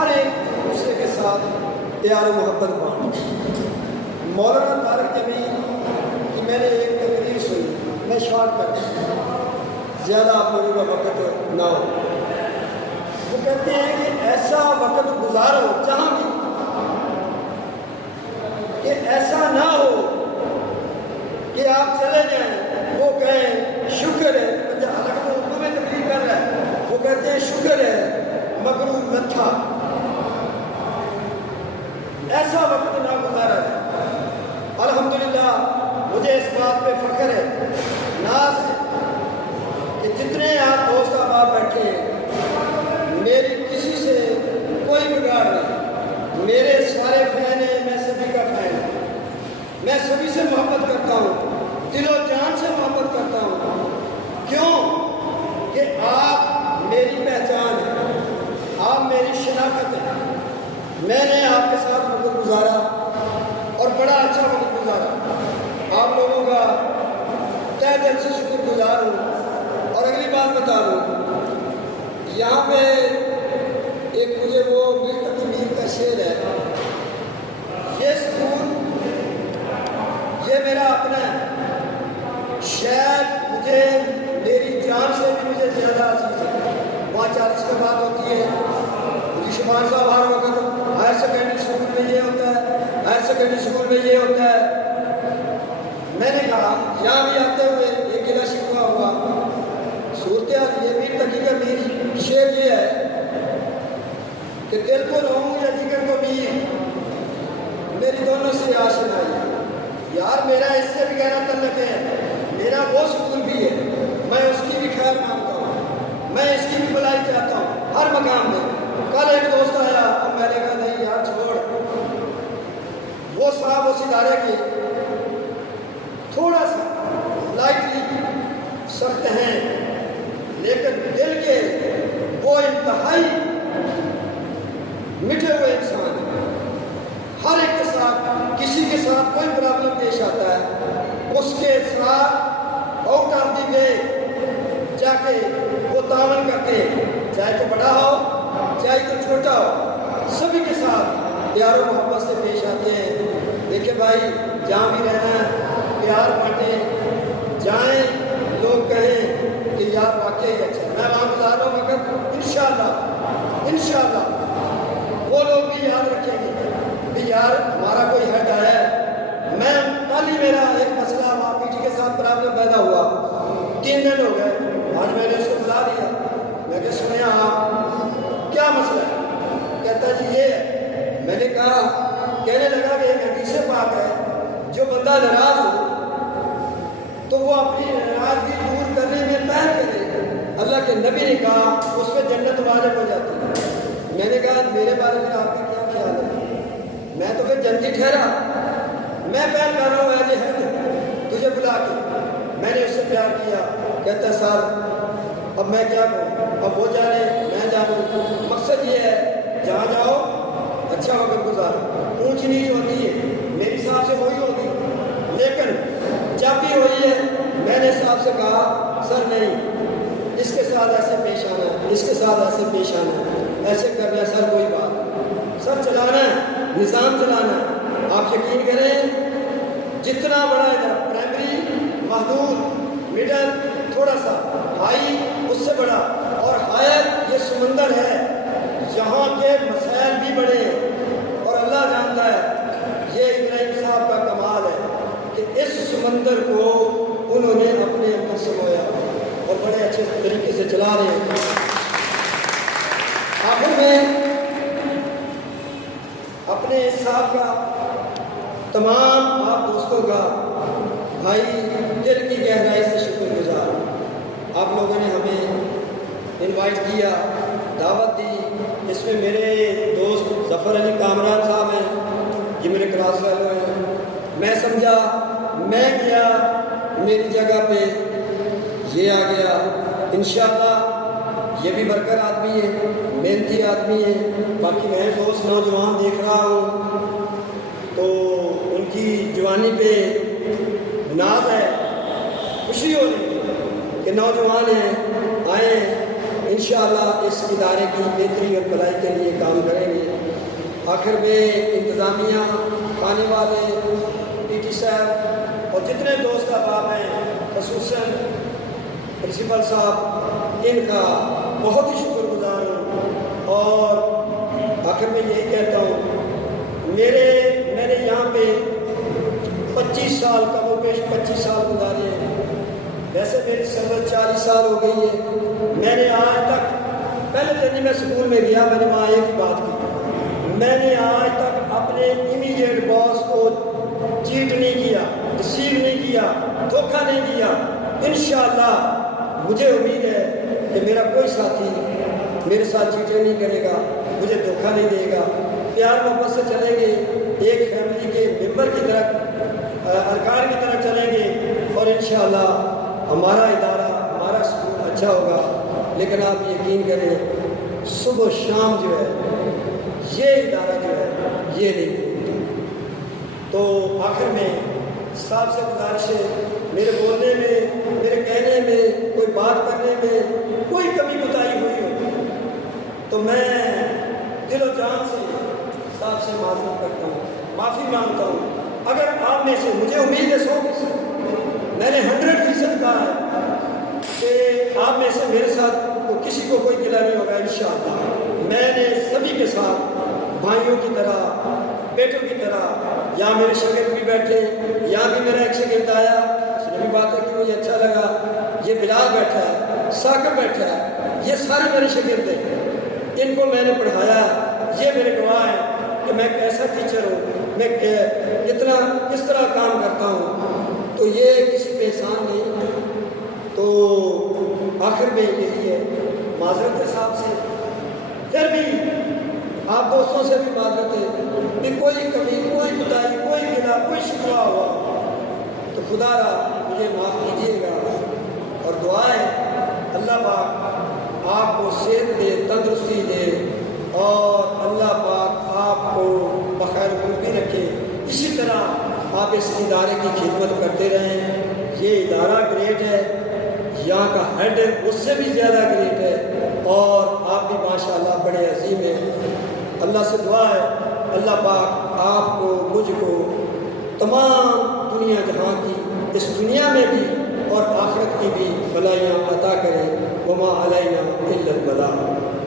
ہر ایک دوسرے کے ساتھ پیار و محبت بانٹ. مولانا طارق جمیل کی میں نے ایک تقریر سنی، میں شارٹ کر زیادہ آپ لوگوں کا وقت نہ ہو. وہ کہتے ہیں کہ ایسا وقت گزارو جہاں بھی کہ ایسا نہ ہو کہ آپ چلے جائیں وہ کہیں شکر ہے، حالانکہ وہ اردو میں تقریر کر رہا ہے، وہ کہتے ہیں شکر ہے مغرور نہ تھا. ایسا وقت نہ گزارا ہے. الحمدللہ مجھے اس بات پہ فخر ہے، ناز ہے کہ جتنے آپ دوست احباب بیٹھے ہیں میری کسی سے کوئی بگاڑ نہیں. میرے سارے فین ہیں، میں سبھی کا فین ہوں. میں سبھی سے محبت کرتا ہوں، دل و جان سے محبت کرتا ہوں. کیوں کہ آپ میری پہچان ہیں، آپ میری شناخت ہیں. میں نے آپ کے ساتھ وقت گزارا اور بڑا اچھا وقت گزارا. آپ لوگوں کا تہ دل سے شکر گزار ہوں. اور اگلی بات بتا دوں، یہاں پہ ایک مجھے وہ میر تقی میر کا شعر ہے، یہ سکون یہ میرا اپنا ہے، شاید مجھے میری جان سے بھی مجھے زیادہ عزیز ہے. وہاں 40 کا بات ہوتی ہے، مجھے شبان صاحب ہر وقت ہائر سیکنڈری اسکول میں یہ ہوتا ہے، ہائر سیکنڈری اسکول میں یہ ہوتا ہے. میں نے کہا یہاں بھی آتے ہوئے ایک گلا شکوا ہوا. صورتحال یہ میر تقی کا میر شعر یہ ہے کہ دل کو رہوں یا جگر کو میر، میری دونوں سے آشنائی. یار میرا اس سے بھی گہرا تعلق ہے، میرا وہ سکون بھی ہے، میں اس کی بھی خیر مانگتا ہوں، میں اس کی بھی بھلائی چاہتا ہوں ہر مقام میں. کل ایک دوست آیا، اب میں نے کہا نہیں یار چھوڑ، وہ صاحب اس ادارے کے تھوڑا سا لائٹلی سخت ہیں، لیکن دل کے وہ انتہائی مٹے ہوئے انسان ہیں. ہر ایک کے ساتھ کسی کے ساتھ کوئی پرابلم پیش آتا ہے، اس کے ساتھ آؤٹ آف دی وے جا کے وہ تعاون کرتے ہیں، چاہے تو بڑا ہو چاہے تو چھوٹا ہو، سبھی کے ساتھ پیار و محبت سے پیش آتے ہیں. دیکھیں بھائی جہاں بھی رہنا ہے پیار بانٹیں، جائیں لوگ کہیں کہ یار واقعی اچھا. میں وہاں بتا رہا ہوں مگر انشاءاللہ وہ لوگ بھی یاد رکھیں گے کہ یار ہمارا کوئی ہیڈ آیا ہے. میں کل ہی میرا ایک مسئلہ وہاں پی ٹی کے ساتھ پرابلم پیدا ہوا، 3 دن ہو گئے. آج میں نے اس کو بلا دیا، میں کہ سنیں آپ کیا مسئلہ ہے؟ کہتا جی یہ ہے. میں نے کہا، کہنے لگا کہ ایک حدیث پاک ہے، جو بندہ ناراض ہو تو وہ اپنی ناراضگی دور کرنے میں پہل کرے. اللہ کے نبی نے کہا اس پہ جنت واجب ہو جاتی ہے. میں نے کہا میرے بارے میں آپ کا کیا خیال ہے؟ میں تو پھر جنتی ٹھہرا، میں پہل کر رہا ہوں ایسے ہے تجھے بلا کے. میں نے اس سے پیار کیا. کہتا سر اب میں کیا کروں، اب وہ جانے میں جانوں. مقصد یہ ہے جہاں جاؤ اچھا وقت گزارو. اونچ نیچ ہوتی ہے میری حساب سے وہی ہوگی، لیکن جب بھی ہوئی ہے میں نے صاحب سے کہا سر نہیں، اس کے ساتھ ایسے پیش آنا ہے، اس کے ساتھ ایسے پیش آنا ہے، ایسے کرنا ہے سر. کوئی بات سر چلانا ہے، نظام چلانا ہے. آپ یقین کریں جتنا بڑا ادھر پرائمری محدود مڈل تھوڑا سا ہائی اس سے بڑا، اور ہائر یہ سمندر ہے، یہاں کے مسائل بھی بڑے ہیں. اور اللہ جانتا ہے یہ ابراہیم صاحب کا کمال ہے کہ اس سمندر کو انہوں نے اپنے اندر سمویا اور بڑے اچھے طریقے سے چلا رہے ہیں. آخر میں اپنے صاحب کا تمام آپ دوستوں کا بھائی دل کی گہرائی سے شکر گزار. آپ لوگوں نے ہمیں انوائٹ کیا، دعوت دی. اس میں میرے دوست ظفر علی کامران صاحب ہیں، یہ میرے کلاس فیلو ہیں. میں سمجھا میں گیا میری جگہ پہ یہ آ گیا. انشاءاللہ یہ بھی برکر آدمی ہے، محنتی آدمی ہے. باقی میں دوست نوجوان دیکھ رہا ہوں تو ان کی جوانی پہ ناز ہے، خوشی ہو رہی ہے کہ نوجوان ہیں، آئیں. انشاءاللہ اس ادارے کی بہتری اور بھلائی کے لیے کام کریں گے۔ آخر میں انتظامیہ، آنے والے پی ٹی صاحب اور جتنے دوست احباب ہیں، خصوصاً پرنسپل صاحب، ان کا بہت ہی شکر گزار ہوں۔ اور آخر میں یہی کہتا ہوں، میں نے یہاں پہ 25 سال کا وہ پیش 25 سال گزارے ہیں۔ ویسے میری سرحد 40 سال ہو گئی ہے۔ میں نے آج تک، پہلے دن میں اسکول میں گیا، میں نے وہاں ایک ہی بات کی، میں نے آج تک اپنے امیڈیٹ باس کو چیٹ نہیں کیا، ڈسیو نہیں کیا، دھوکہ نہیں دیا۔ انشاءاللہ مجھے امید ہے کہ میرا کوئی ساتھی میرے ساتھ چیٹنگ نہیں کرے گا، مجھے دھوکہ نہیں دے گا۔ پیار محبت سے چلیں گے، ایک فیملی کے ممبر کی طرح، ارکان کی طرح چلیں گے، اور انشاءاللہ ہمارا ادارہ، ہمارا اسکول اچھا ہوگا۔ لیکن آپ یقین کریں، صبح و شام جو ہے یہ ادارہ جو ہے یہ نہیں۔ تو آخر میں صاحب سے گزارش ہے، میرے بولنے میں، میرے کہنے میں، کوئی بات کرنے میں کوئی کمی کوتاہی ہوئی ہو تو میں دل و جان سے صاحب سے معذرت کرتا ہوں، معافی مانگتا ہوں۔ اگر آپ میں سے، مجھے امید ہے 100%، میں نے 100% کہا ہے کہ آپ میں سے میرے ساتھ کسی کو کوئی گلہ نہیں ہوگا انشاءاللہ۔ میں نے سبھی کے ساتھ بھائیوں کی طرح، بیٹوں کی طرح، یہاں میرے شاگرد بھی بیٹھے، یہاں بھی میرا ایک شاگرد آیا، اس نے بھی بات ہے کہ مجھے اچھا لگا، یہ بلال بیٹھا ہے، ثاقب بیٹھا ہے، یہ سارے میرے شاگرد ہیں، ان کو میں نے پڑھایا، یہ میرے گواہ ہیں کہ میں کیسا ٹیچر ہوں، میں کس طرح کام کرتا ہوں۔ تو یہ کسی پہ احسان نہیں۔ تو آخر میں یہی ہے، معذرت ہے صاحب سے، پھر بھی آپ دوستوں سے بھی معذرت ہے کہ کوئی کمی، کوئی کوتاہی، کوئی گناہ، کوئی شکوہ ہوا تو خدا را مجھے معاف کیجیے گا۔ اور دعا ہے اللہ پاک آپ کو صحت دے، تندرستی دے، اور اللہ پاک آپ کو بخیر ملکی رکھے۔ اسی طرح آپ اس ادارے کی خدمت کرتے رہیں۔ یہ ادارہ گریٹ ہے، یہاں کا ہیڈ اس سے بھی زیادہ گریٹ ہے، اور آپ بھی ماشاءاللہ بڑے عظیم ہیں۔ اللہ سے دعا ہے اللہ پاک آپ کو، مجھ کو، تمام دنیا جہاں کی، اس دنیا میں بھی اور آخرت کی بھی بھلائیاں عطا کرے۔ وما علینا الا البلاغ۔